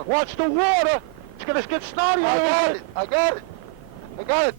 on. Watch the water. It's going to get snotty. I got it.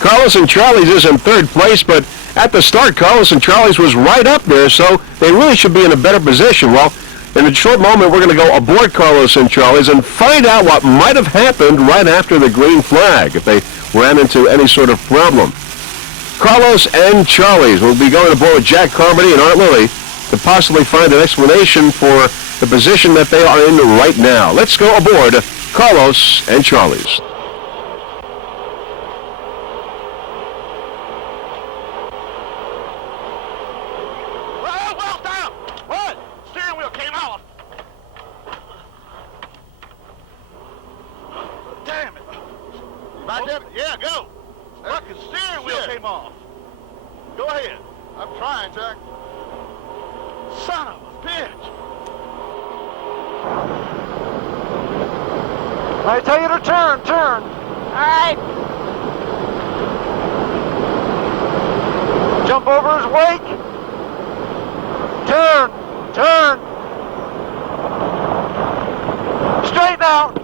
Carlos and Charlie's is in third place, but at the start, Carlos and Charlie's was right up there, so they really should be in a better position. Well, in a short moment, we're going to go aboard Carlos and Charlie's and find out what might have happened right after the green flag, if they ran into any sort of problem. Carlos and Charlie's will be going aboard with Jack Carmody and Art Lilly to possibly find an explanation for the position that they are in right now. Let's go aboard Carlos and Charlie's. Well down. What? Steering wheel came off. Damn it. Back in? Yeah, go. Fucking steering wheel came off. Go ahead. I'm trying, Jack. Son of a bitch. I tell you to turn. All right. Jump over his wake. Turn. Straighten out.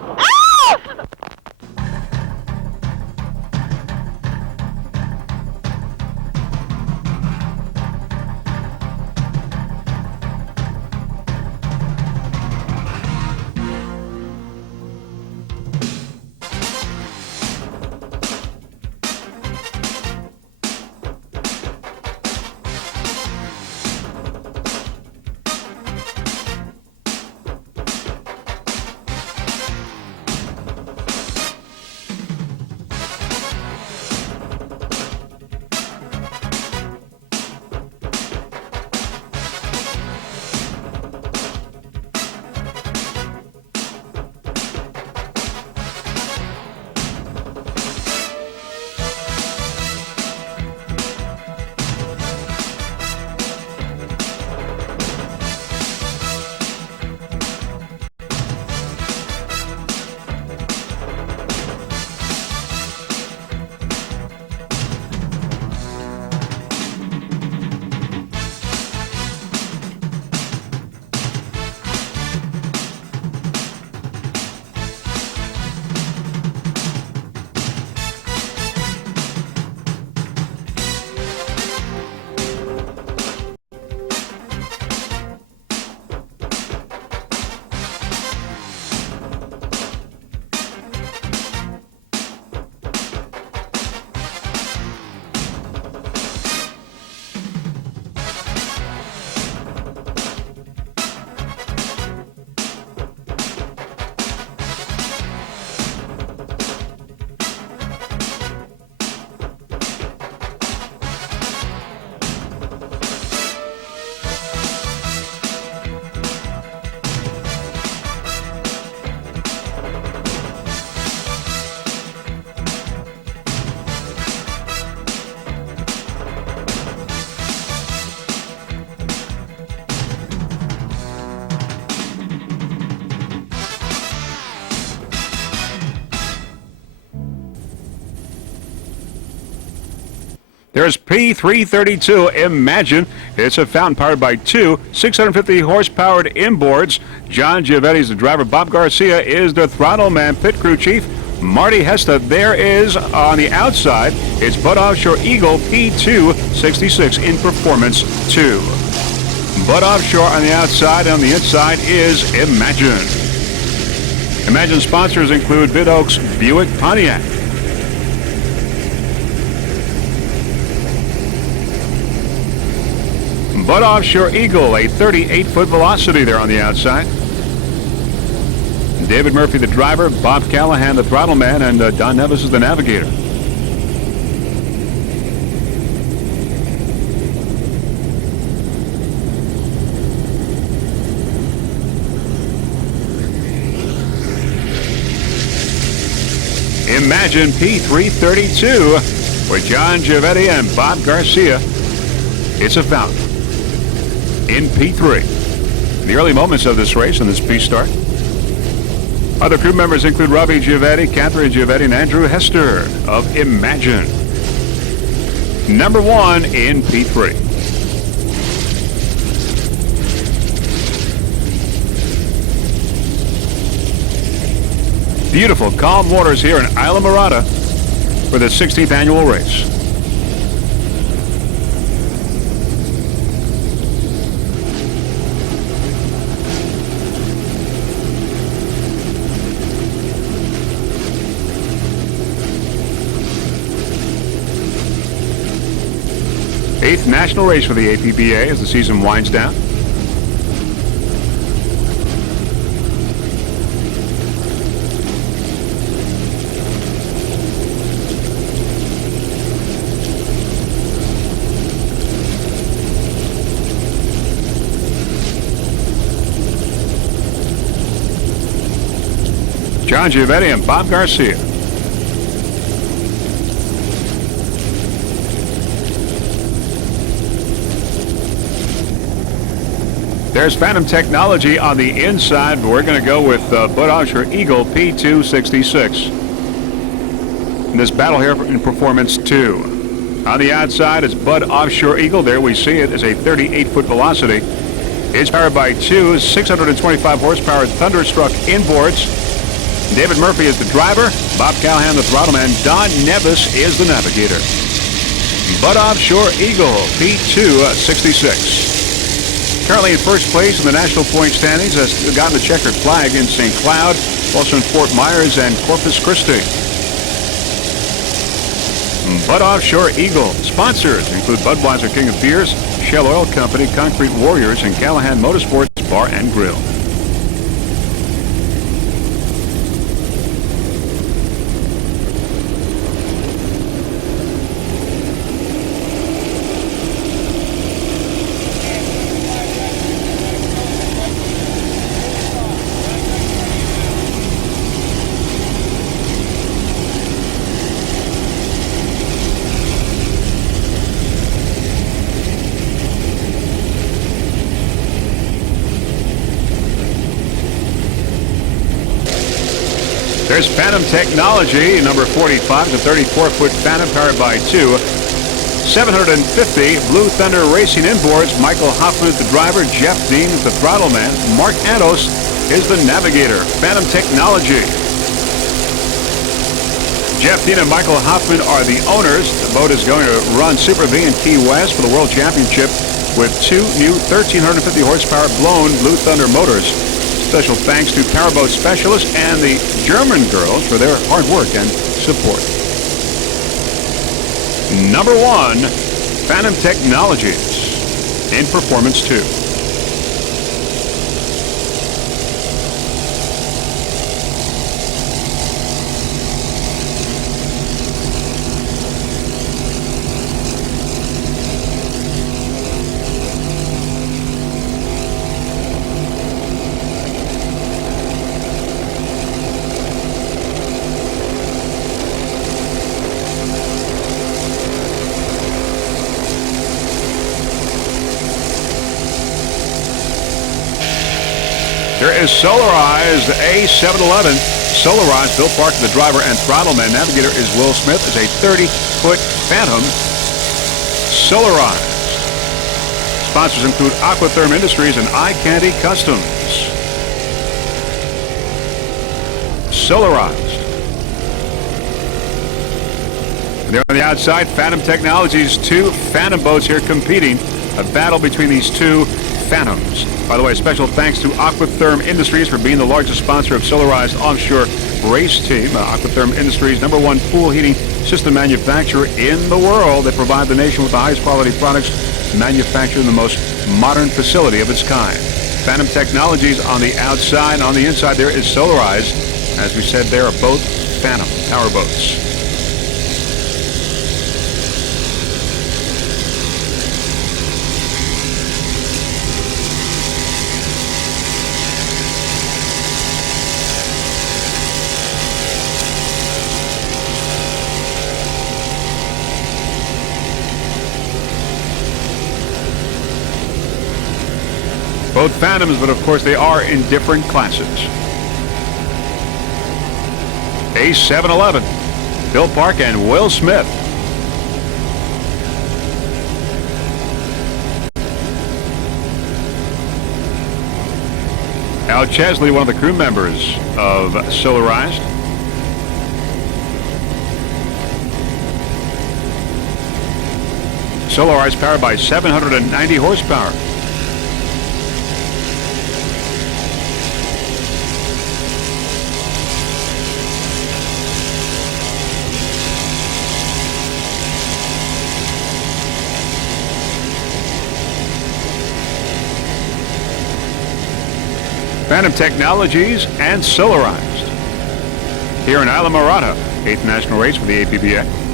There's P332 Imagine. It's a fountain powered by two 650 horsepowered inboards. John Giavetti's the driver. Bob Garcia is the throttle man. Pit crew chief Marty Hesta there is on the outside. It's Bud Offshore Eagle P266 in Performance 2. Bud Offshore on the outside, and on the inside is Imagine. Imagine sponsors include Vid Oaks, Buick, Pontiac. Bud Offshore Eagle, a 38-foot velocity there on the outside. David Murphy, the driver. Bob Callahan, the throttle man. And Don Nevis is the navigator. Imagine P332 with John Giavetti and Bob Garcia. It's a fountain in P3. In the early moments of this race and this P start. Other crew members include Robbie Giavetti, Catherine Giavetti, and Andrew Hester of Imagine. Number one in P3. Beautiful, calm waters here in Islamorada, for the 16th annual race. Eighth national race for the APBA as the season winds down. John Givetti and Bob Garcia. There's Phantom Technology on the inside, but we're going to go with Bud Offshore Eagle P266. In this battle here in Performance 2. On the outside is Bud Offshore Eagle. There we see it is a 38-foot velocity. It's powered by two 625 horsepower Thunderstruck inboards. David Murphy is the driver. Bob Callahan the throttleman. Don Nevis is the navigator. Bud Offshore Eagle P266. Currently in first place in the national point standings, has gotten the checkered flag in St. Cloud, also in Fort Myers and Corpus Christi. Bud Offshore Eagle. Sponsors include Budweiser King of Beers, Shell Oil Company, Concrete Warriors, and Callahan Motorsports Bar and Grill. There's Phantom Technology, number 45, the 34-foot Phantom powered by two 750 Blue Thunder Racing inboards. Michael Hoffman is the driver. Jeff Dean is the throttle man. Mark Ados is the navigator. Phantom Technology. Jeff Dean and Michael Hoffman are the owners. The boat is going to run Super V in Key West for the World Championship with two new 1,350 horsepower blown Blue Thunder motors. Special thanks to Powerboat specialists and the German girls for their hard work and support. Number one, Phantom Technologies in Performance 2. There is Solarized A711. Solarized, Bill Parker, the driver and throttleman. Navigator is Will Smith. Is a 30-foot Phantom. Solarized. Sponsors include Aquatherm Industries and Eye Candy Customs. Solarized. And there on the outside, Phantom Technologies, two Phantom boats here competing. A battle between these two Phantoms. By the way, special thanks to Aquatherm Industries for being the largest sponsor of Solarized Offshore Race Team. Aquatherm Industries, number one pool heating system manufacturer in the world. They provide the nation with the highest quality products manufactured in the most modern facility of its kind. Phantom Technologies on the outside. On the inside there is Solarized. As we said, they are both Phantom powerboats. Both Phantoms, but of course they are in different classes. A711, Bill Park and Will Smith. Al Chesley, one of the crew members of Solarized. Solarized, powered by 790 horsepower. Phantom Technologies and Solarized. Here in Islamorada, 8th national race for the APBA.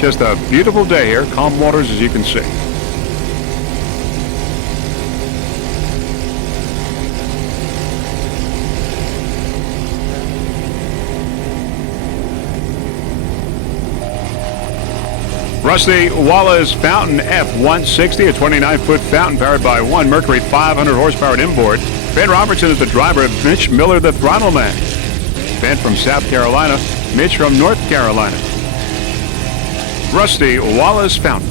Just a beautiful day here, calm waters as you can see. Rusty Wallace Fountain F-160, a 29-foot fountain powered by one Mercury 500 horsepower inboard. Ben Robertson is the driver, Mitch Miller the throttle man. Ben from South Carolina, Mitch from North Carolina. Rusty Wallace Fountain.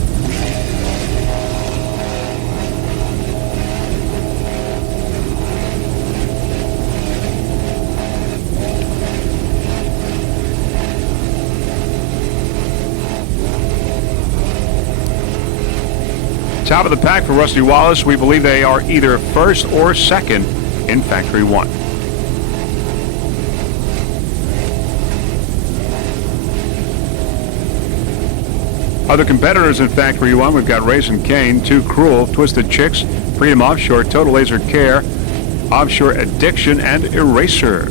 Top of the pack for Rusty Wallace. We believe they are either first or second in Factory 1. Other competitors in Factory 1, we've got Racing Kane, Too Cruel, Twisted Chicks, Freedom Offshore, Total Laser Care, Offshore Addiction, and Eraser.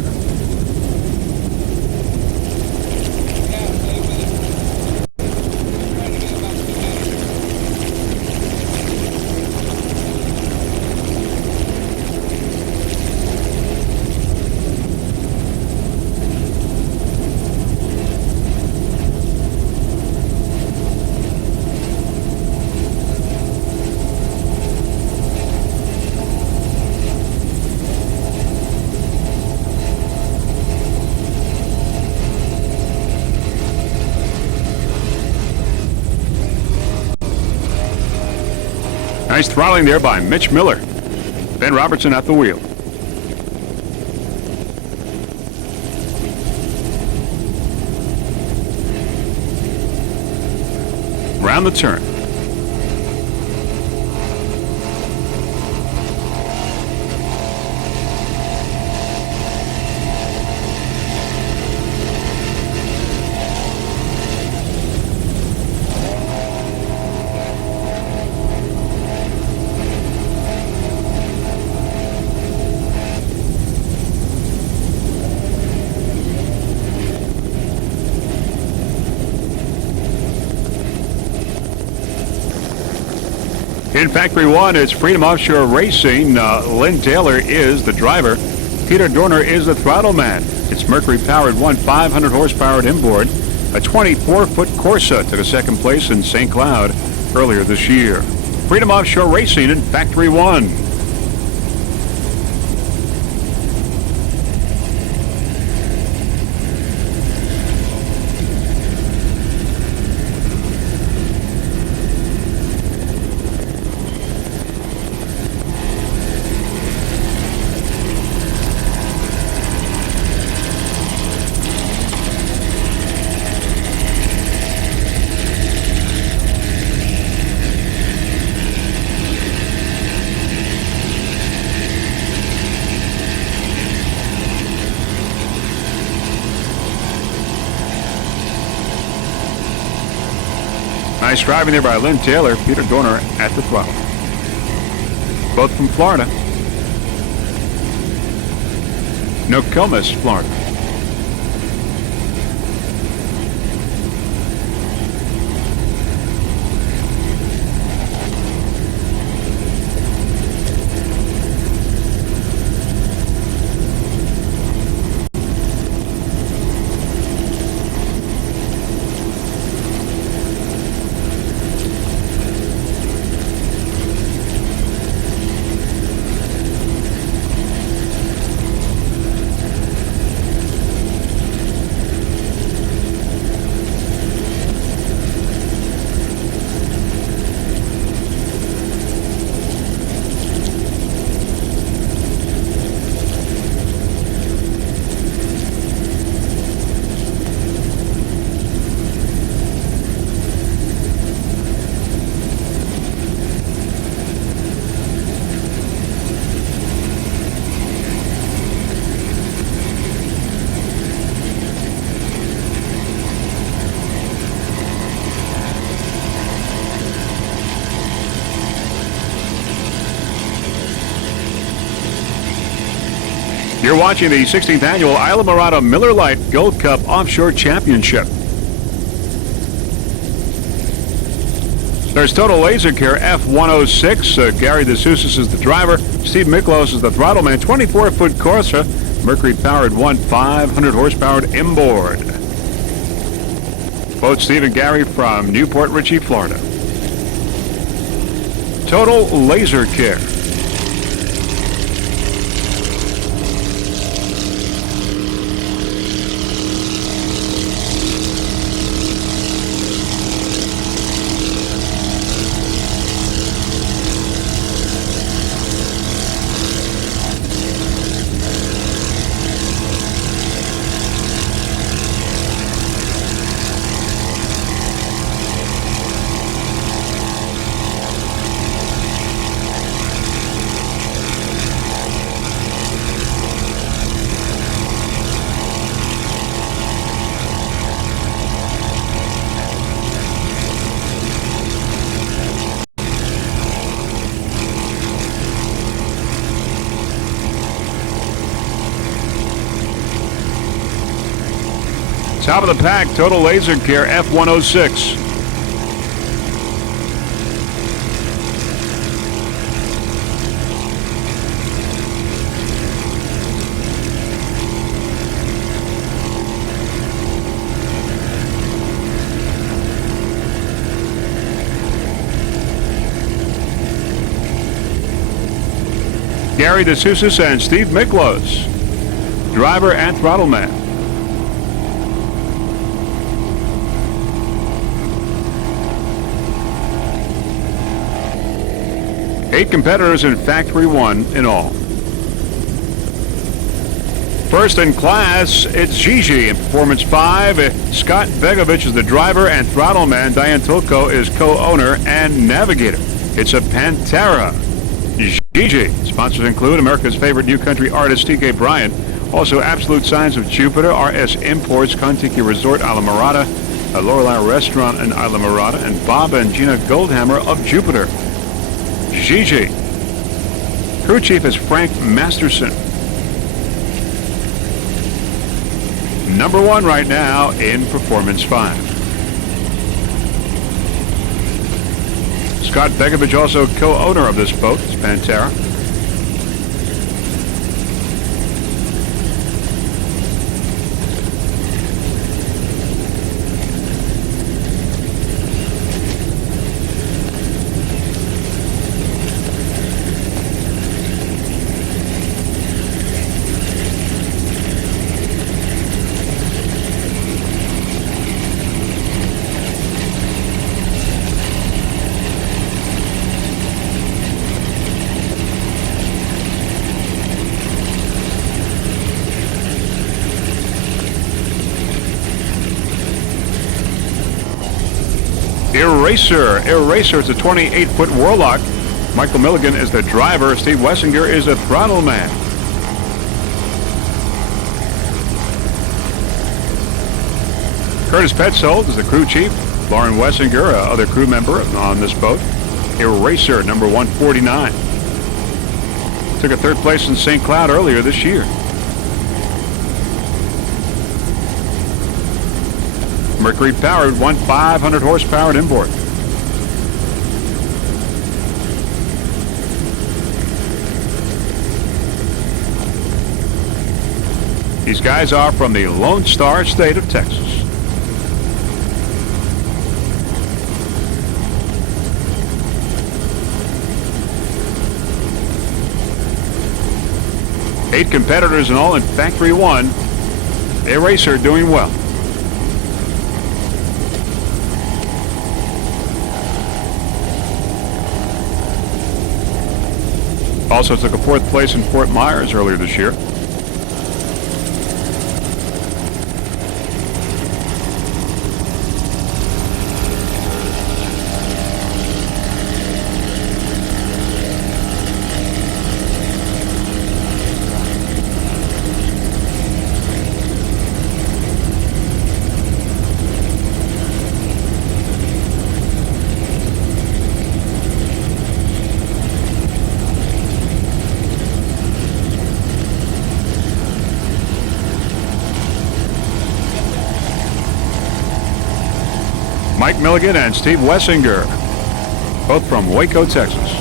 Nice throttling there by Mitch Miller. Ben Robertson at the wheel. Round the turn. In Factory 1, it's Freedom Offshore Racing. Lynn Taylor is the driver. Peter Dorner is the throttle man. It's Mercury-powered 500 horsepower inboard. A 24-foot Corsa took a second place in St. Cloud earlier this year. Freedom Offshore Racing in Factory 1. Nice driving there by Lynn Taylor, Peter Dorner at the throttle. Both from Florida. Nokomis, Florida. You're watching the 16th annual Islamorada Miller Lite Gold Cup Offshore Championship. There's Total Laser Care F106. Gary DeSousis is the driver. Steve Miklos is the throttle man. 24-foot Corsa, Mercury-powered 500 horsepower inboard. Both Steve and Gary from Newport Richey, Florida. Total Laser Care. Top of the pack, Total Laser Care F106. Gary DeSousis and Steve Miklos, driver and throttle man. Eight competitors in Factory 1 in all. First in class, it's Gigi in Performance 5. Scott Begovich is the driver and throttle man. Diane Tulko is co-owner and navigator. It's a Pantera. Gigi. Sponsors include America's favorite new country artist, T.K. Bryan. Also, Absolute Signs of Jupiter, R.S. Imports, Contiki Resort, Islamorada, a Lorelei Restaurant in Islamorada, and Bob and Gina Goldhammer of Jupiter. Gigi. Crew chief is Frank Masterson. Number 1 right now in Performance 5. Scott Begovich, also co-owner of this boat, it's Pantera. Eraser is a 28-foot Warlock. Michael Milligan is the driver. Steve Wessinger is the throttle man. Curtis Petzold is the crew chief. Lauren Wessinger, other crew member on this boat. Eraser, number 149. Took a third place in St. Cloud earlier this year. Mercury-powered 500 horsepower inboard. These guys are from the Lone Star State of Texas. Eight competitors in all in Factory 1. Eraser doing well. Also took a fourth place in Fort Myers earlier this year. Mike Milligan and Steve Wessinger, both from Waco, Texas.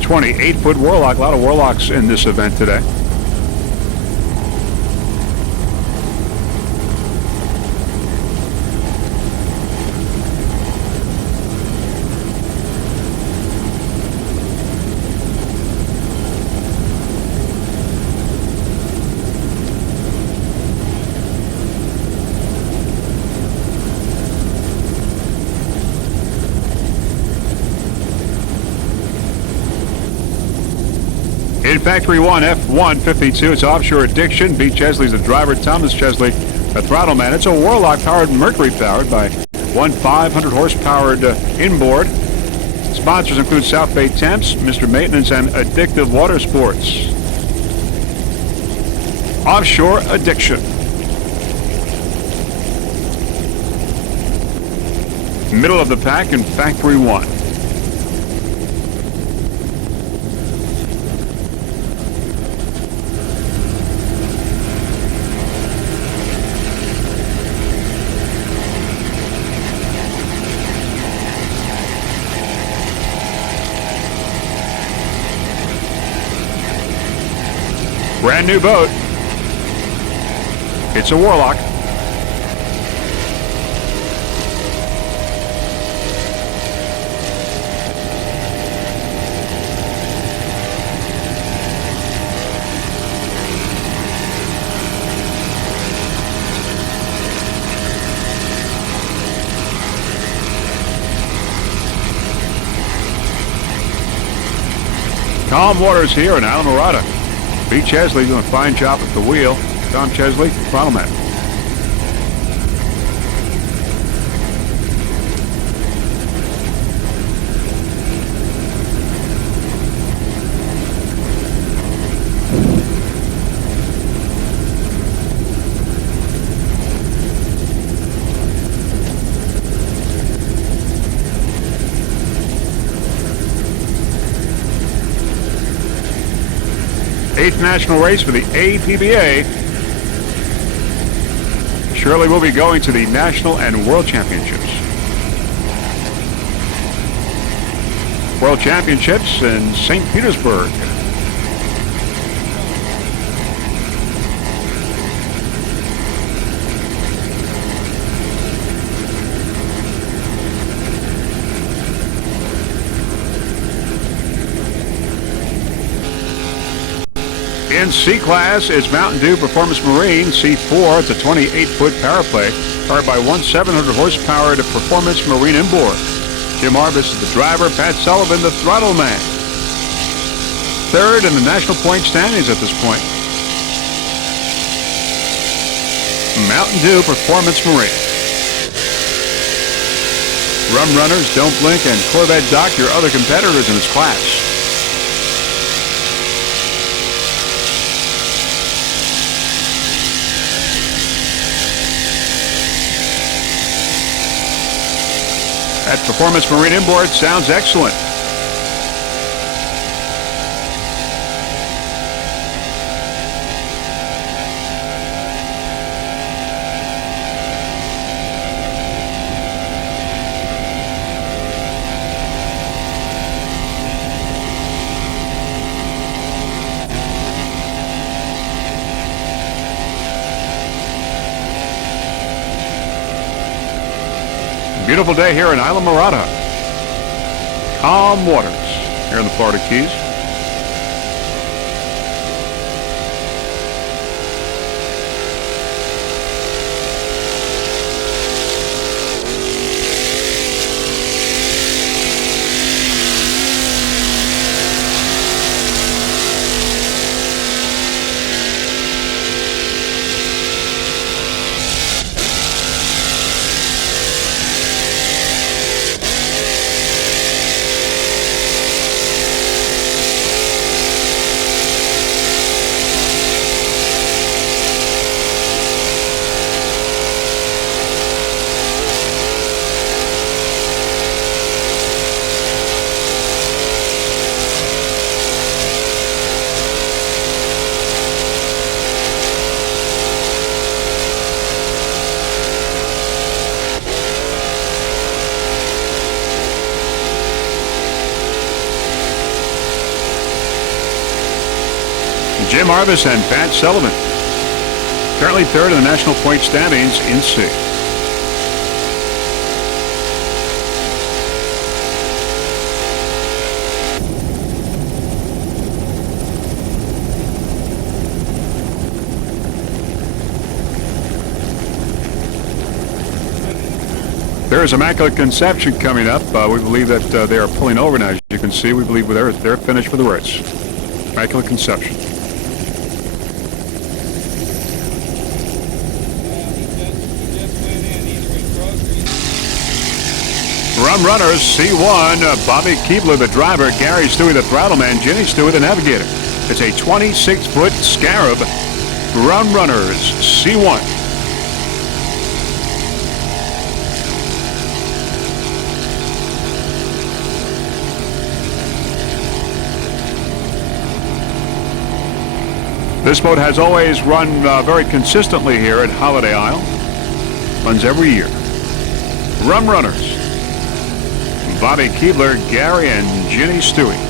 "28-foot Warlock." A lot of Warlocks in this event today. In Factory 1, F-152, it's Offshore Addiction. Pete Chesley's the driver. Thomas Chesley, the throttle man. It's a Warlock-powered, Mercury-powered by one 500-horse-powered inboard. Sponsors include South Bay Temps, Mr. Maintenance, and Addictive Water Sports. Offshore Addiction. Middle of the pack in Factory 1. Brand new boat. It's a Warlock. Calm waters here in Islamorada. Pete Chesley doing a fine job at the wheel. Tom Chesley, throttle man. Eighth national race for the APBA. Shirley will be going to the national and world championships. World championships in St. Petersburg. In C-Class, it's Mountain Dew Performance Marine. C4, it's a 28-foot Paraplay, powered by one 700-horsepower Performance Marine inboard. Jim Arbus is the driver, Pat Sullivan, the throttle man. Third in the national point standings at this point. Mountain Dew Performance Marine. Rum Runners, Don't Blink, and Corvette Doc, your other competitors in this class. That Performance Marine inboard sounds excellent. Beautiful day here in Islamorada. Calm waters here in the Florida Keys. Jim Harvis and Pat Sullivan. Currently third in the national point standings in C. There is Immaculate Conception coming up. We believe that they are pulling over now. As you can see, we believe they're finished for the race. Immaculate Conception. Rum Runners, C1, Bobby Keebler, the driver, Gary Stewie, the throttle man, Jenny Stewie, the navigator. It's a 26-foot Scarab. Rum Runners, C1. This boat has always run very consistently here at Holiday Isle. Runs every year. Rum Runners. Bobby Keebler, Gary, and Jenny Stewie.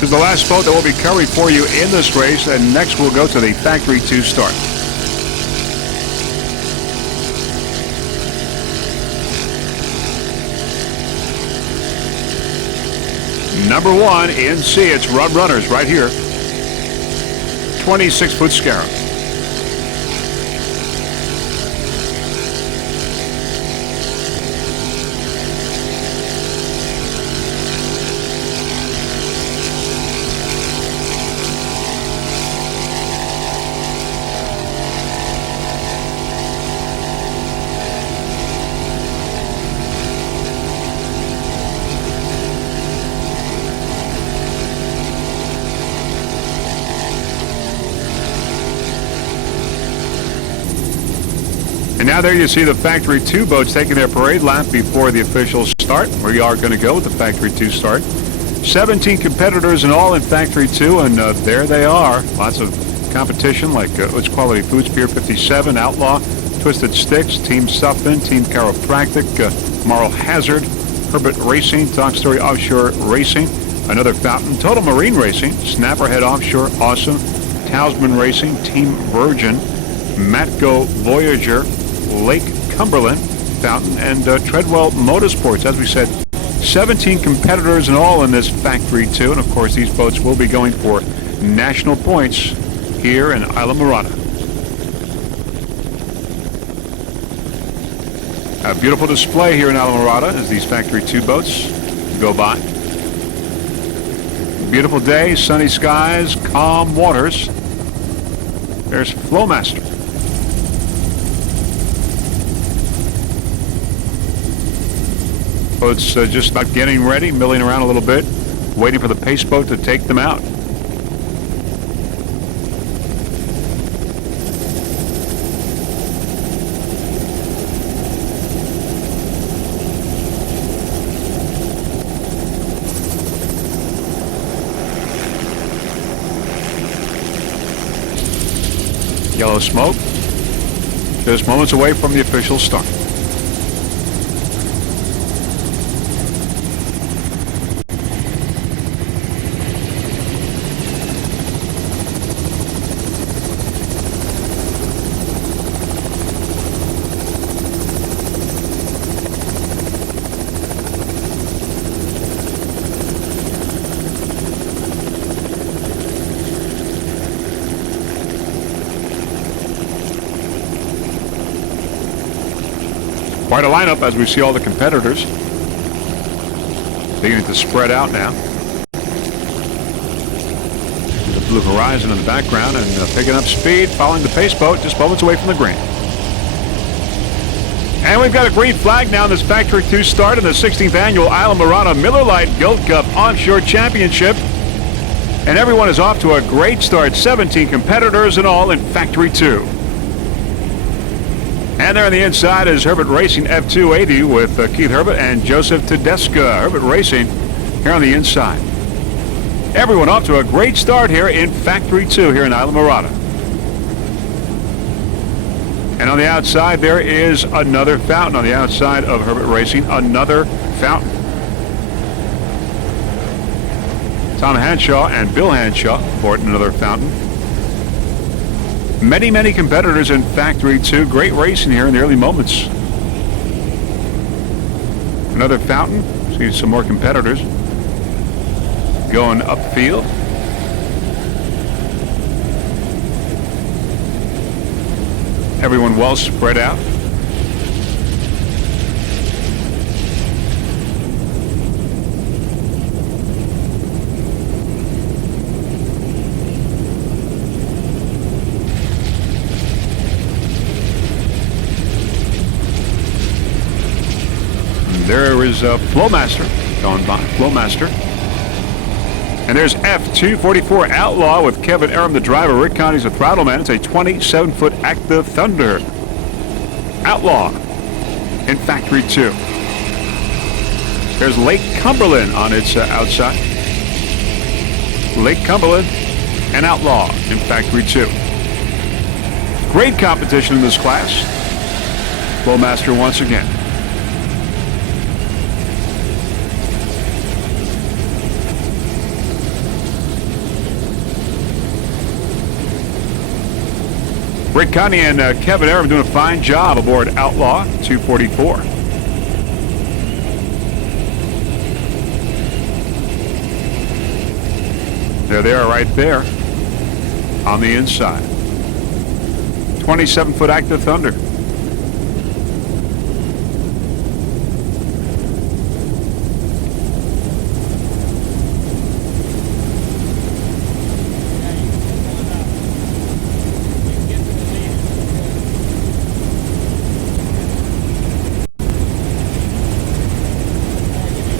This is the last boat that will be covering for you in this race, and next we'll go to the Factory 2 start. Number 1 in C, it's Rum Runners right here. 26-foot Scarab. And now there you see the Factory 2 boats taking their parade lap before the official start. We are going to go with the Factory 2 start. 17 competitors in all in Factory 2, and there they are. Lots of competition like Utz Quality Foods, Pier 57, Outlaw, Twisted Sticks, Team Sufton, Team Chiropractic, Moral Hazard, Herbert Racing, Talk Story Offshore Racing, Another Fountain, Total Marine Racing, Snapperhead Offshore, Awesome, Talisman Racing, Team Virgin, Matco Voyager, Lake Cumberland Fountain, and Treadwell Motorsports. As we said, 17 competitors in all in this Factory 2, and of course these boats will be going for national points here in Islamorada. A beautiful display here in Islamorada as these Factory 2 boats go by. Beautiful day, sunny skies, calm waters. There's Flowmaster. Boats just about getting ready, milling around a little bit, waiting for the pace boat to take them out. Yellow smoke, just moments away from the official start. Quite a lineup as we see all the competitors beginning to spread out now. The blue horizon in the background and picking up speed, following the pace boat, just moments away from the green. And we've got a green flag now in this Factory 2 start in the 16th annual Islamorada Miller Lite Gold Cup Offshore Championship. And everyone is off to a great start. 17 competitors in all in Factory 2. And there on the inside is Herbert Racing F280 with Keith Herbert and Joseph Tedesca. Herbert Racing here on the inside. Everyone off to a great start here in Factory 2 here in Islamorada. And on the outside, there is another fountain on the outside of Herbert Racing. Another fountain. Tom Hanshaw and Bill Hanshaw aboard another fountain. Many, many competitors in Factory 2. Great racing here in the early moments. Another fountain. See some more competitors going upfield. Everyone well spread out. There is Flowmaster going by. Flowmaster. And there's F244 Outlaw with Kevin Aram, the driver. Rick Conti's the throttle man. It's a 27-foot Active Thunder. Outlaw in Factory 2. There's Lake Cumberland on its outside. Lake Cumberland and Outlaw in Factory 2. Great competition in this class. Flowmaster once again. Rick Conti and Kevin Aram doing a fine job aboard Outlaw 244. There they are right there on the inside. 27-foot Active Thunder.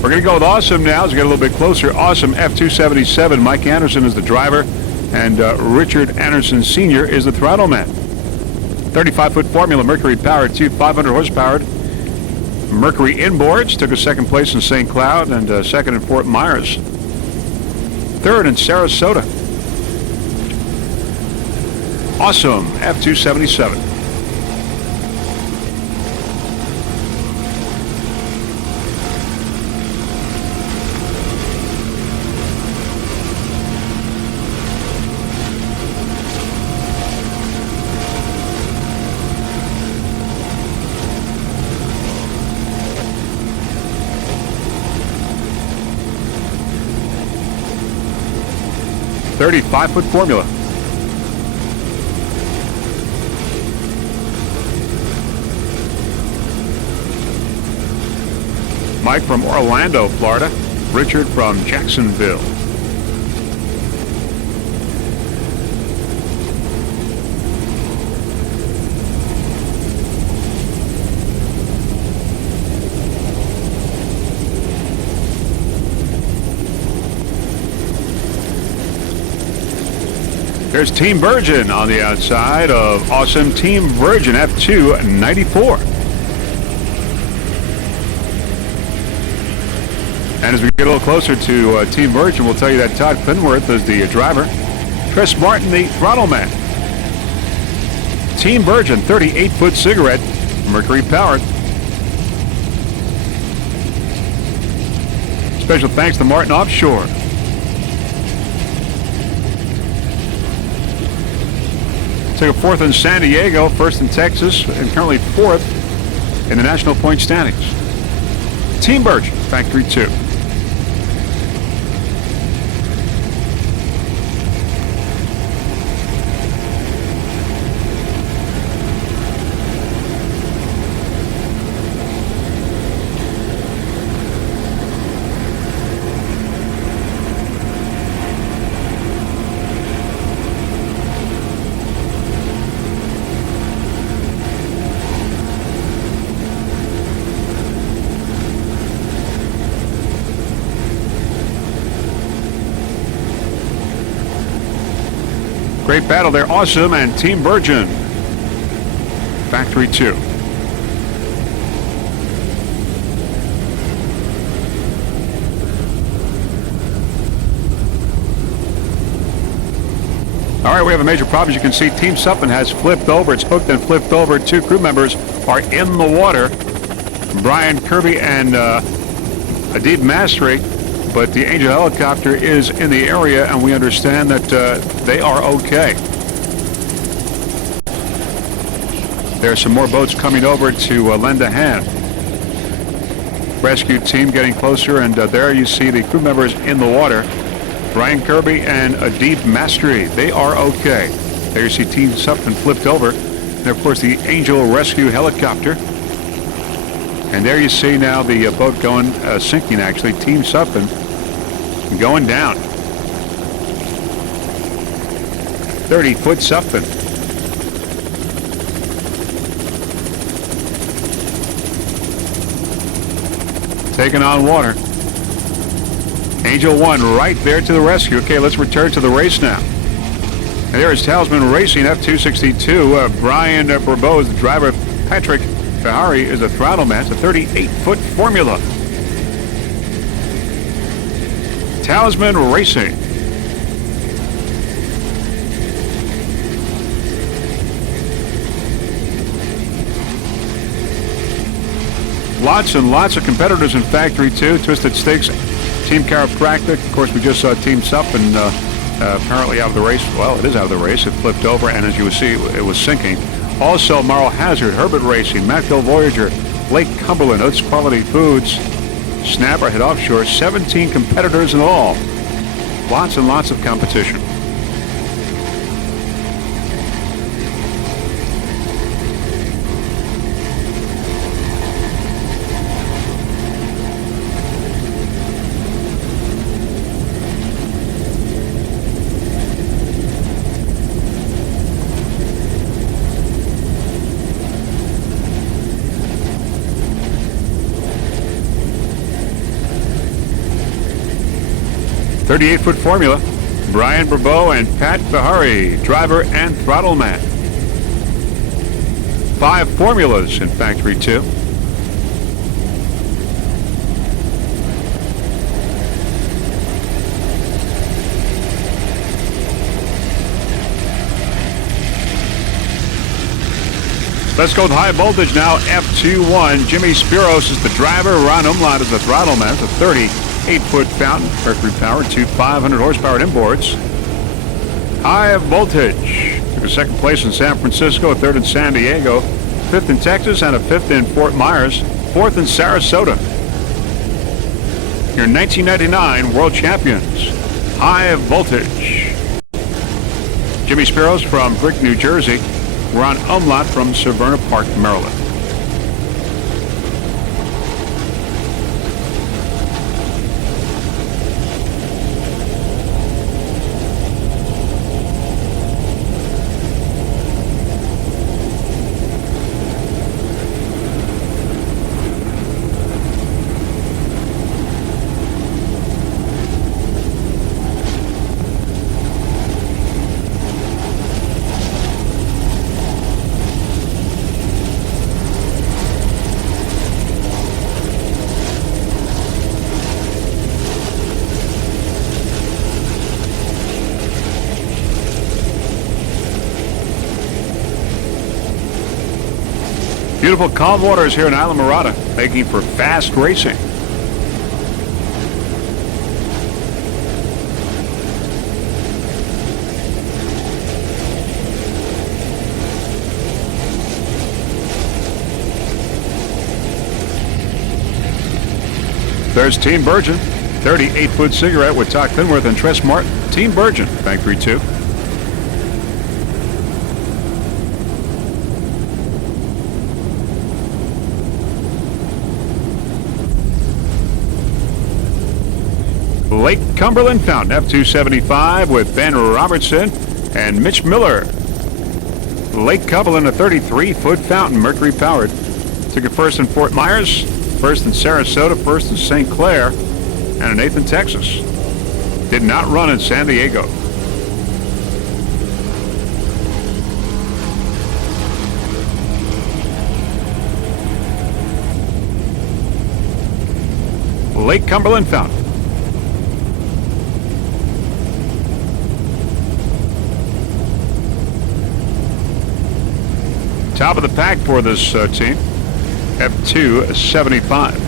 We're going to go with Awesome now as we get a little bit closer. Awesome F277. Mike Anderson is the driver, and Richard Anderson Sr. is the throttle man. 35-foot Formula Mercury powered 500 horsepower. Mercury inboards took a second place in St. Cloud and second in Fort Myers. Third in Sarasota. Awesome F277. .35-foot Formula. Mike from Orlando, Florida. Richard from Jacksonville. There's Team Virgin on the outside of Awesome. Team Virgin F294. And as we get a little closer to Team Virgin, we'll tell you that Todd Clinworth is the driver. Chris Martin, the throttle man. Team Virgin, 38-foot Cigarette, Mercury powered. Special thanks to Martin Offshore. Took a fourth in San Diego, first in Texas, and currently fourth in the national point standings. Team Virgin, Factory 2. Great battle there. Awesome and Team Virgin. Factory 2. All right, we have a major problem. As you can see, Team Suppin has flipped over. It's hooked and flipped over. 2 crew members are in the water. Brian Kirby and Adib Mastery, but the Angel helicopter is in the area, and we understand that they are okay. There are some more boats coming over to lend a hand. Rescue team getting closer, and there you see the crew members in the water. Brian Kirby and Adib Mastery, they are okay. There you see Team Suppin flipped over, and of course the Angel rescue helicopter. And there you see now the boat going, sinking actually, Team Suppin going down. 30-foot Suppin. Taking on water. Angel 1 right there to the rescue. Okay, let's return to the race now. And there is Talisman Racing F262. Brian Bourbeau is the driver. Patrick Fahari is the throttle man. It's a 38-foot formula. Talisman Racing. Lots and lots of competitors in Factory 2. Twisted Stakes, Team Chiropractic. Of course, we just saw Team Suppin apparently out of the race. Well, it is out of the race. It flipped over, and as you will see, it was sinking. Also, Moral Hazard, Herbert Racing, Mattville Voyager, Lake Cumberland, Oats Quality Foods, Snapper Head Offshore. 17 competitors in all. Lots and lots of competition. .38-foot formula. Brian Bourbeau and Pat Bahari, driver and throttle man. 5 formulas in Factory 2. Let's go with high voltage now. F21. Jimmy Spiros is the driver. Ron Umlaut is the throttle man. It's a 38-foot fountain, mercury powered, 2 500 horsepower inboards. High voltage took a 2nd place in San Francisco, a 3rd in San Diego, 5th in Texas, and a 5th in Fort Myers, 4th in Sarasota. Your 1999 world champions. High voltage. Jimmy Spiros from Brick, New Jersey. Ron Umlaut from Severna Park, Maryland. Beautiful calm waters here in Islamorada, making for fast racing. There's Team Virgin, 38-foot cigarette with Todd Clinworth and Tress Martin. Team Virgin, Factory 2. Lake Cumberland Fountain, F275 with Ben Robertson and Mitch Miller. Lake Cumberland, a 33-foot fountain, mercury powered. Took it 1st in Fort Myers, 1st in Sarasota, 1st in St. Clair, and an 8th in Texas. Did not run in San Diego. Lake Cumberland Fountain. Top of the pack for this team, F275.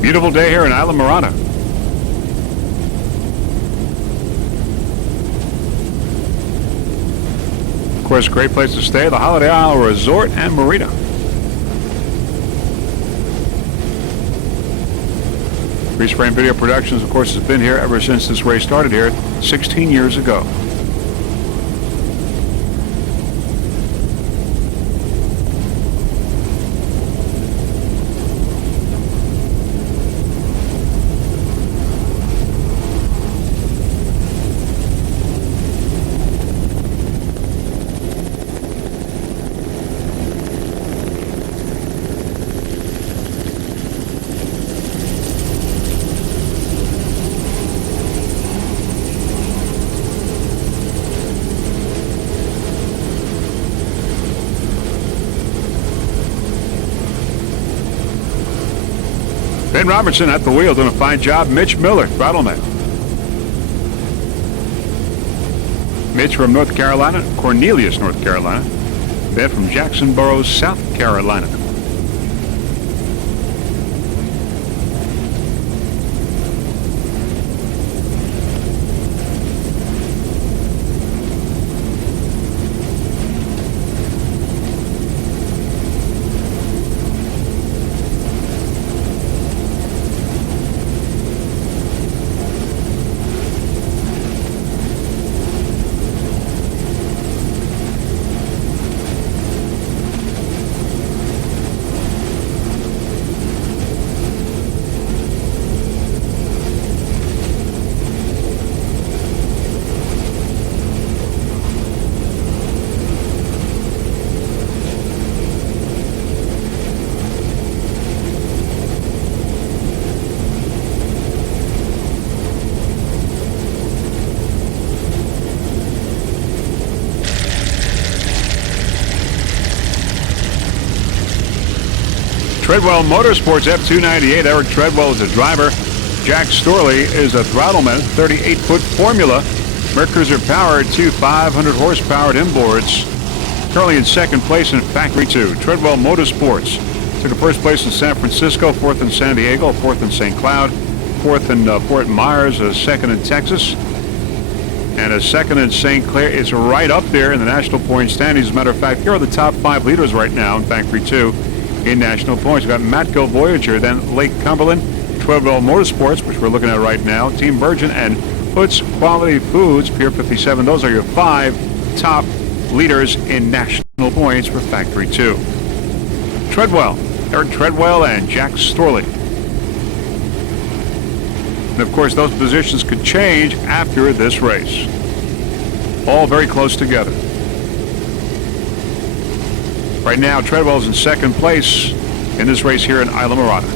Beautiful day here in Islamorada. Of course, great place to stay, the Holiday Isle Resort and Marina. Freeze Frame Video Productions, of course, has been here ever since this race started here 16 years ago. Ben Robertson at the wheel doing a fine job. Mitch Miller, throttleman. Mitch from North Carolina, Cornelius, North Carolina. Ben from Jacksonboro, South Carolina. Treadwell Motorsports F298. Eric Treadwell is the driver. Jack Storley is a throttleman. 38-foot Formula Mercruiser powered, two 500 horsepowered inboards. Currently in second place in Factory 2. Treadwell Motorsports took a first place in San Francisco, fourth in San Diego, fourth in St. Cloud, fourth in Fort Myers, a second in Texas, and a second in St. Clair. Is right up there in the national point standings. As a matter of fact, here are the top 5 leaders right now in Factory 2 in national points. We've got Matco Voyager, then Lake Cumberland, Treadwell Motorsports, which we're looking at right now, Team Virgin, and Hoots Quality Foods, Pier 57. Those are your 5 top leaders in national points for Factory 2. Treadwell, Eric Treadwell, and Jack Storley. And of course, those positions could change after this race. All very close together. Right now, Treadwell's in second place in this race here in Islamorada.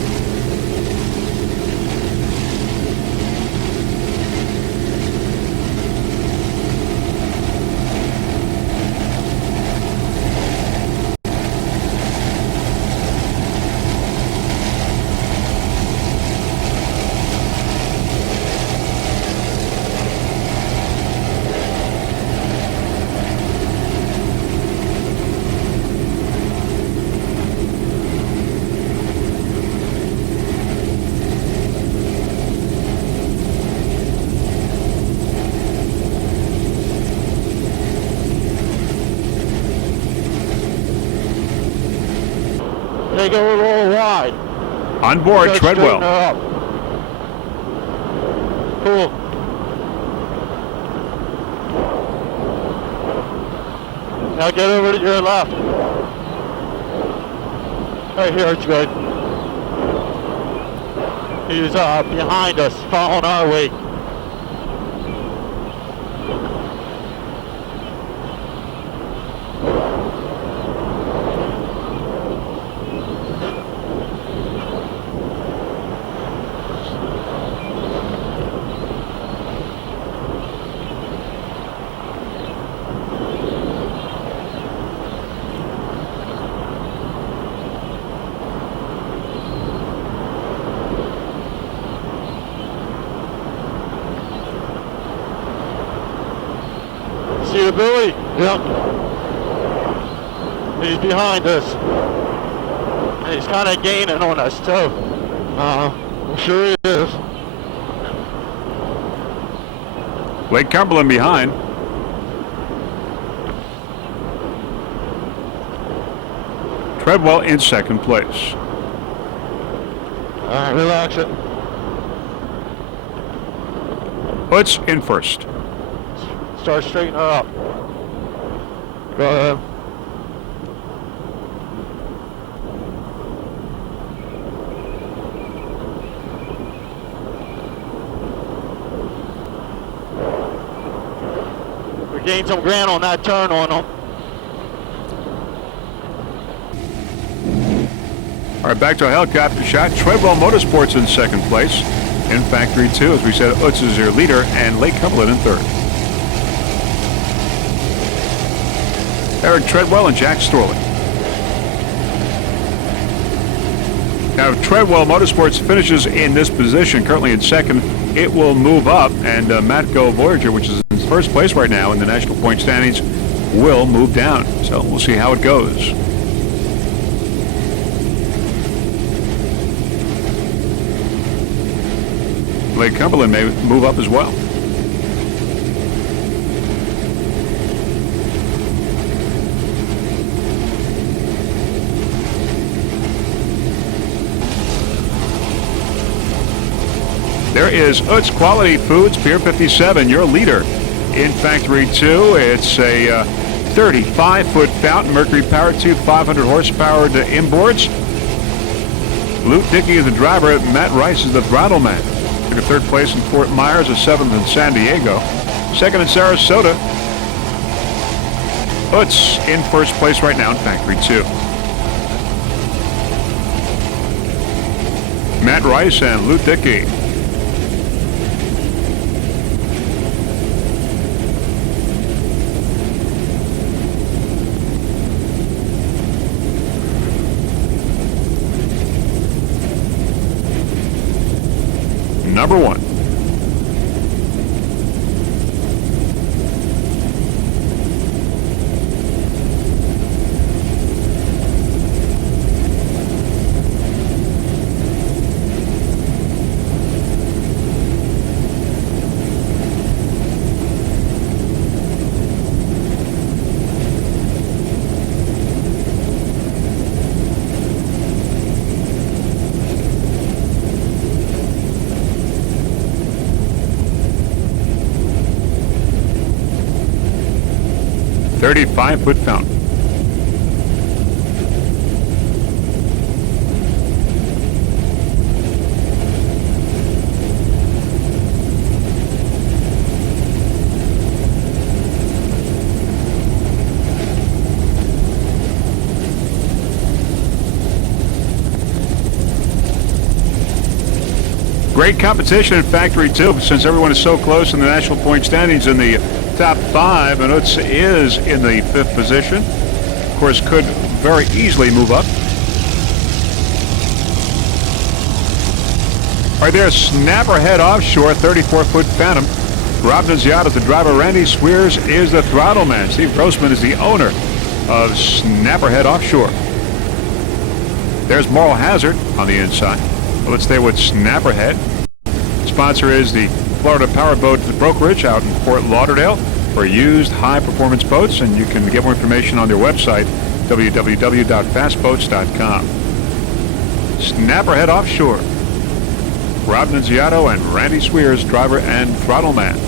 They go a little wide. On board, Gotta Treadwell. straighten her up. Cool. Now get over to your left. Right here, it's good. He's behind us, following our wake. See the buoy? Yep. He's behind us. And he's kind of gaining on us too. I'm sure he is. Lake Cumberland behind. Treadwell in second place. All right, relax it. Utz in first. Start straightening her up. Go ahead. We gained some ground on that turn on them. All right, back to a helicopter shot. Treadwell Motorsports in second place. In Factory 2, as we said, Utz is your leader, and Lake Cumberland in third. Eric Treadwell and Jack Storley. Now, if Treadwell Motorsports finishes in this position, currently in second, it will move up, and Matco Voyager, which is in first place right now in the national point standings, will move down. So we'll see how it goes. Lake Cumberland may move up as well. There is Utz Quality Foods, Pier 57, your leader in Factory 2. It's a 35-foot fountain, Mercury Power Tube, 500 horsepower inboards. Luke Dickey is the driver. Matt Rice is the throttle man. Took a third place in Fort Myers, a seventh in San Diego. Second in Sarasota. Utz in first place right now in Factory 2. Matt Rice and Luke Dickey. Number one. Five-foot fountain. Great competition in Factory 2 since everyone is so close in the national point standings in the top five, and Utz is in the fifth position. Of course, could very easily move up. Right there, Snapperhead Offshore, 34-foot Phantom. Rob Naziata is the driver. Randy Swears is the throttle man. Steve Grossman is the owner of Snapperhead Offshore. There's Moral Hazard on the inside. Let's stay with Snapperhead. Sponsor is the Florida Powerboats brokerage out in Fort Lauderdale for used high-performance boats, and you can get more information on their website, www.fastboats.com. Snapperhead Offshore. Rob Nunziato and Randy Swears, driver and throttle man.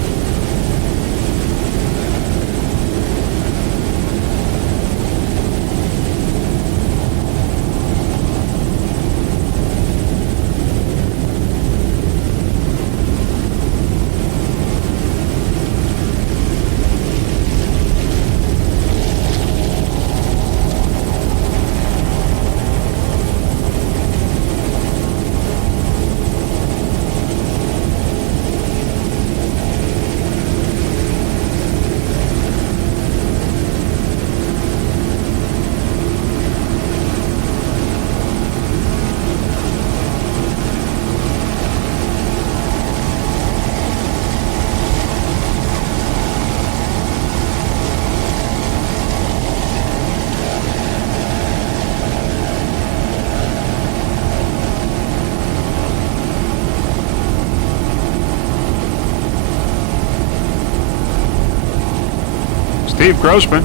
Steve Grossman,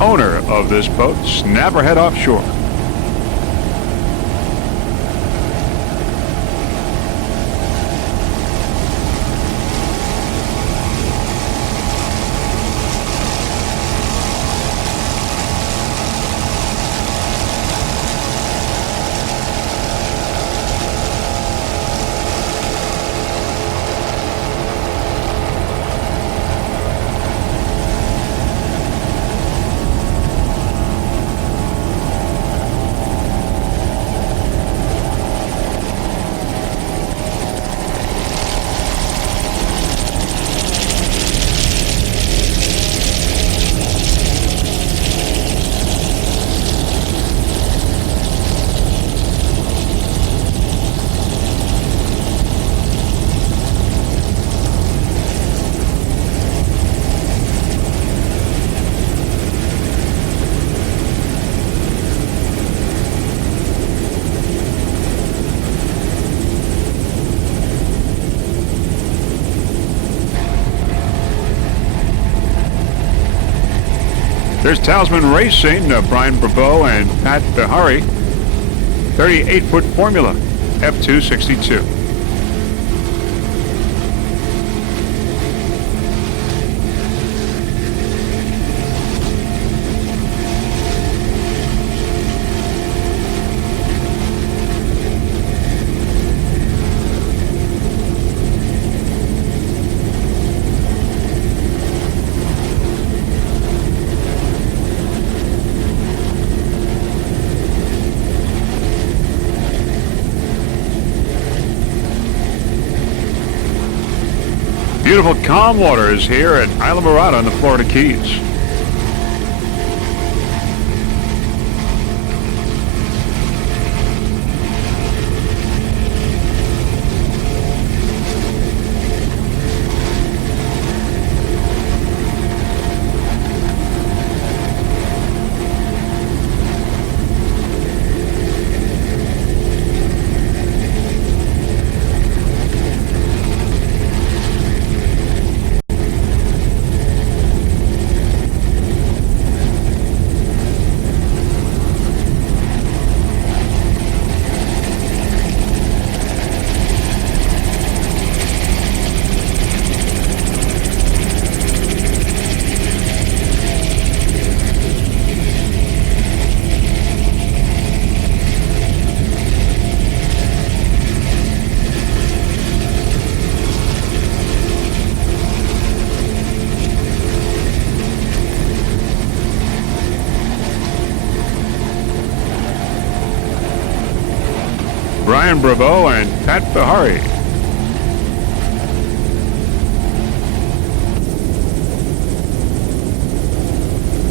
owner of this boat, Snapperhead Offshore. There's Talisman Racing, Brian Brabo and Pat Behari. 38-foot Formula, F262. Beautiful calm waters here at Islamorada in the Florida Keys. Brian Bravo and Pat Behari.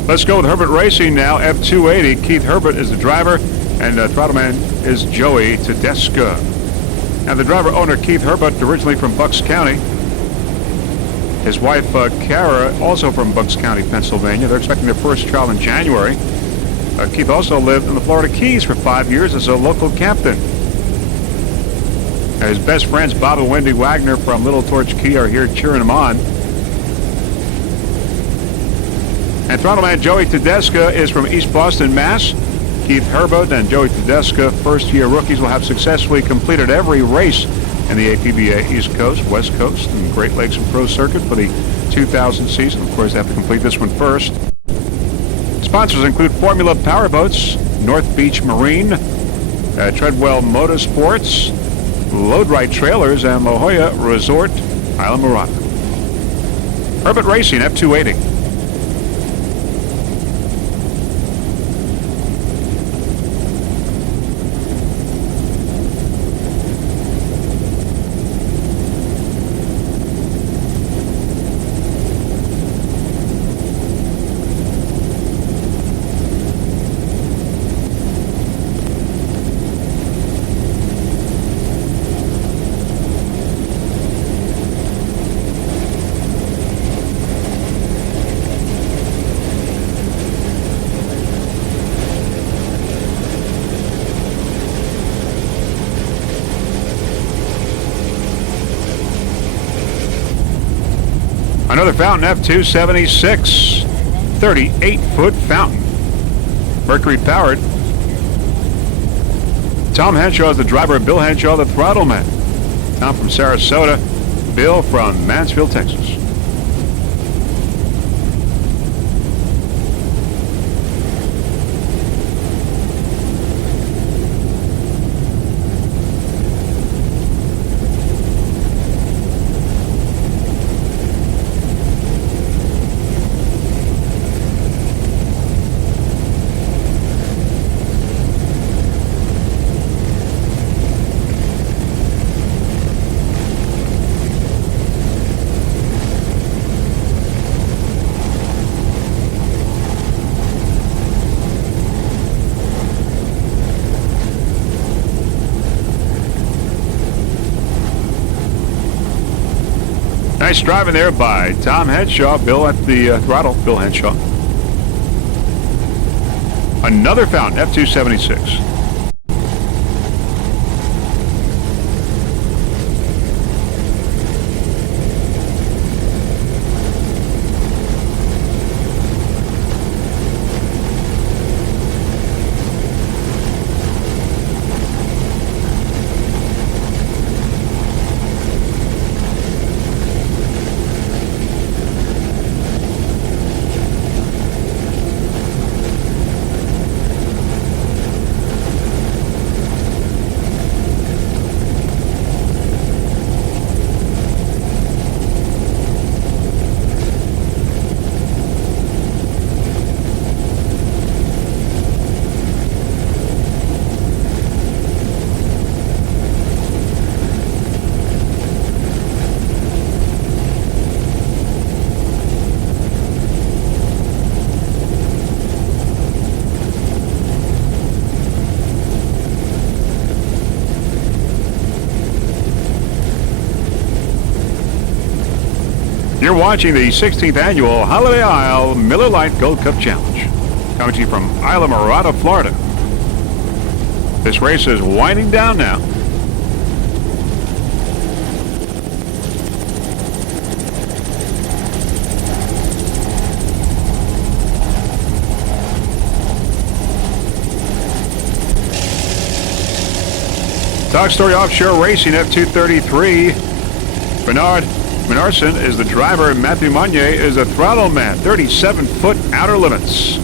Let's go with Herbert Racing now, F280. Keith Herbert is the driver, and the throttleman is Joey Tedesca. Now the driver owner, Keith Herbert, originally from Bucks County. His wife, Kara, also from Bucks County, Pennsylvania. They're expecting their first trial in January. Keith also lived in the Florida Keys for 5 years as a local captain. His best friends, Bob and Wendy Wagner from Little Torch Key, are here cheering him on. And throttleman Joey Tedesca is from East Boston, Mass. Keith Herbert and Joey Tedesca, first-year rookies, will have successfully completed every race in the APBA East Coast, West Coast, and Great Lakes and Pro Circuit for the 2000 season. Of course, they have to complete this one first. Sponsors include Formula Powerboats, North Beach Marine, Treadwell Motorsports, Loadrite Trailers, and La Jolla Resort, Islamorada. Herbert Racing, F280. Another Fountain F276. 38-foot fountain. Mercury powered. Tom Henshaw is the driver. Bill Henshaw, the throttle man. Tom from Sarasota. Bill from Mansfield, Texas. Nice driving there by Tom Henshaw. Bill at the throttle. Bill Henshaw. Another fountain, F276. You're watching the 16th annual Holiday Isle Miller Lite Gold Cup Challenge. Coming to you from Islamorada, Florida. This race is winding down now. Talk Story Offshore Racing F233. Bernard Minarson is the driver. Matthew Monnier is the throttle man. 37-foot outer limits.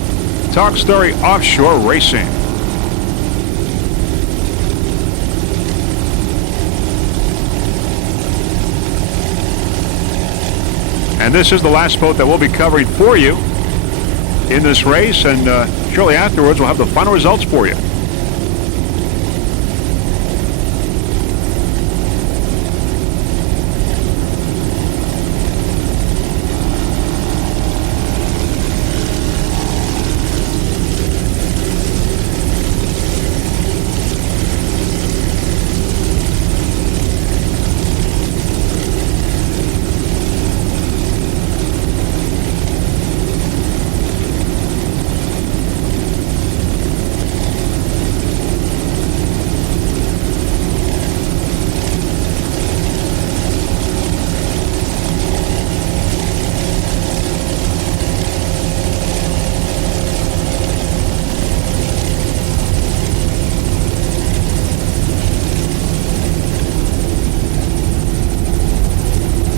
Talk Story Offshore Racing. And this is the last boat that we'll be covering for you in this race, and shortly afterwards we'll have the final results for you.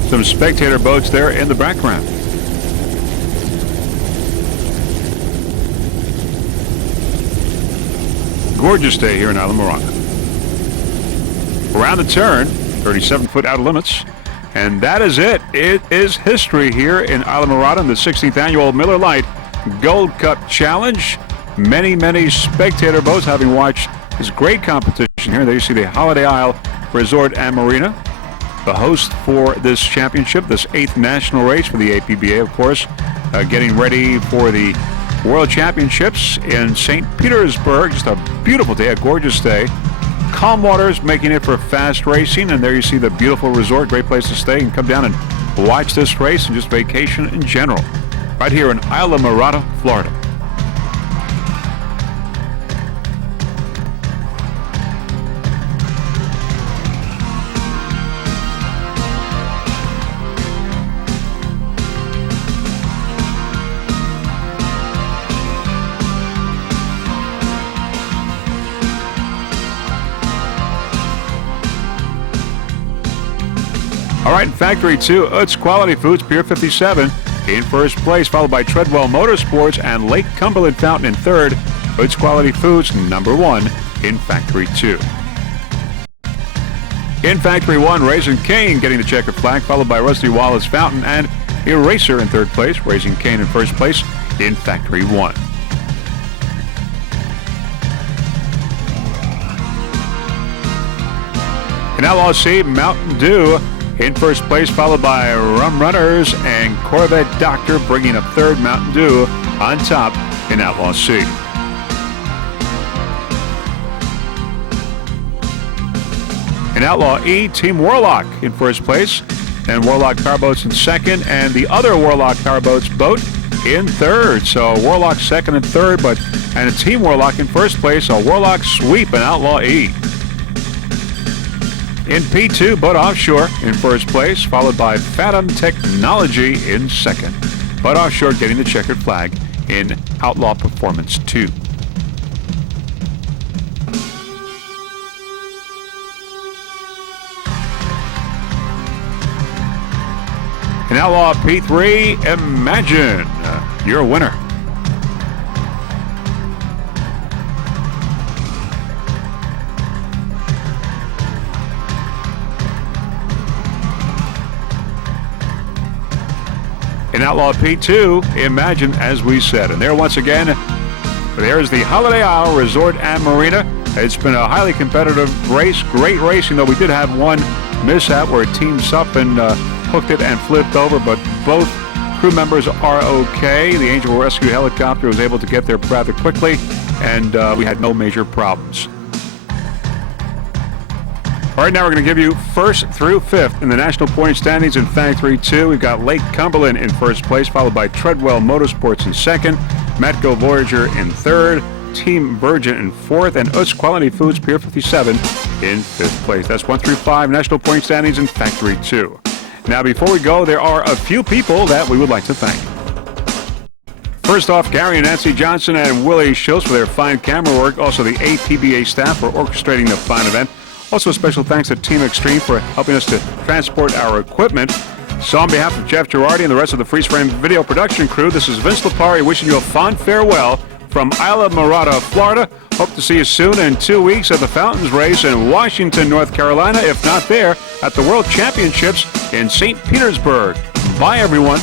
Some spectator boats there in the background. Gorgeous day here in Islamorada. Around the turn, 37-foot outer limits. And that is it. It is history here in Islamorada in the 16th annual Miller Lite Gold Cup Challenge. Many, many spectator boats having watched this great competition here. There you see the Holiday Isle Resort and Marina, the host for this championship, this 8th national race for the APBA, of course, getting ready for the World Championships in St. Petersburg. Just a beautiful day, a gorgeous day. Calm waters making it for fast racing, and there you see the beautiful resort, great place to stay and come down and watch this race and just vacation in general. Right here in Islamorada, Florida. right, in Factory 2, Utz Quality Foods, Pier 57 in first place, followed by Treadwell Motorsports and Lake Cumberland Fountain in third. Utz Quality Foods, number 1 in Factory 2. In Factory 1, Raising Cane getting the checkered flag, followed by Rusty Wallace Fountain and Eraser in third place. Raising Cane in first place in Factory 1. In Outlaw C, Mountain Dew in first place, followed by Rum Runners and Corvette Doctor bringing up third. Mountain Dew on top in Outlaw C. In Outlaw E, Team Warlock in first place, and Warlock Powerboats in second, and the other Warlock Powerboats boat in third. So Warlock second and third, and a Team Warlock in first place, a Warlock sweep in Outlaw E. In P2, Bud Offshore in first place, followed by Phantom Technology in second. Bud Offshore getting the checkered flag in Outlaw Performance 2. In Outlaw P3, Imagine, your winner. In Outlaw P2, Imagine, as we said. And there once again, there's the Holiday Isle Resort and Marina. It's been a highly competitive race, great racing, though we did have one mishap where Team Suppin hooked it and flipped over, but both crew members are okay. The Angel Rescue Helicopter was able to get there rather quickly, and we had no major problems. All right, now we're going to give you first through fifth in the national point standings in Factory 2. We've got Lake Cumberland in first place, followed by Treadwell Motorsports in second, Matco Voyager in third, Team Virgin in fourth, and Utz Quality Foods Pier 57 in fifth place. That's 1 through 5 national point standings in Factory 2. Now, before we go, there are a few people that we would like to thank. First off, Gary and Nancy Johnson and Willie Schultz for their fine camera work. Also, the APBA staff for orchestrating the fine event. Also, a special thanks to Team Extreme for helping us to transport our equipment. So on behalf of Jeff Girardi and the rest of the Freeze Frame video production crew, this is Vince Lipari wishing you a fond farewell from Islamorada, Florida. Hope to see you soon in 2 weeks at the Fountains Race in Washington, North Carolina, if not there, at the World Championships in St. Petersburg. Bye, everyone.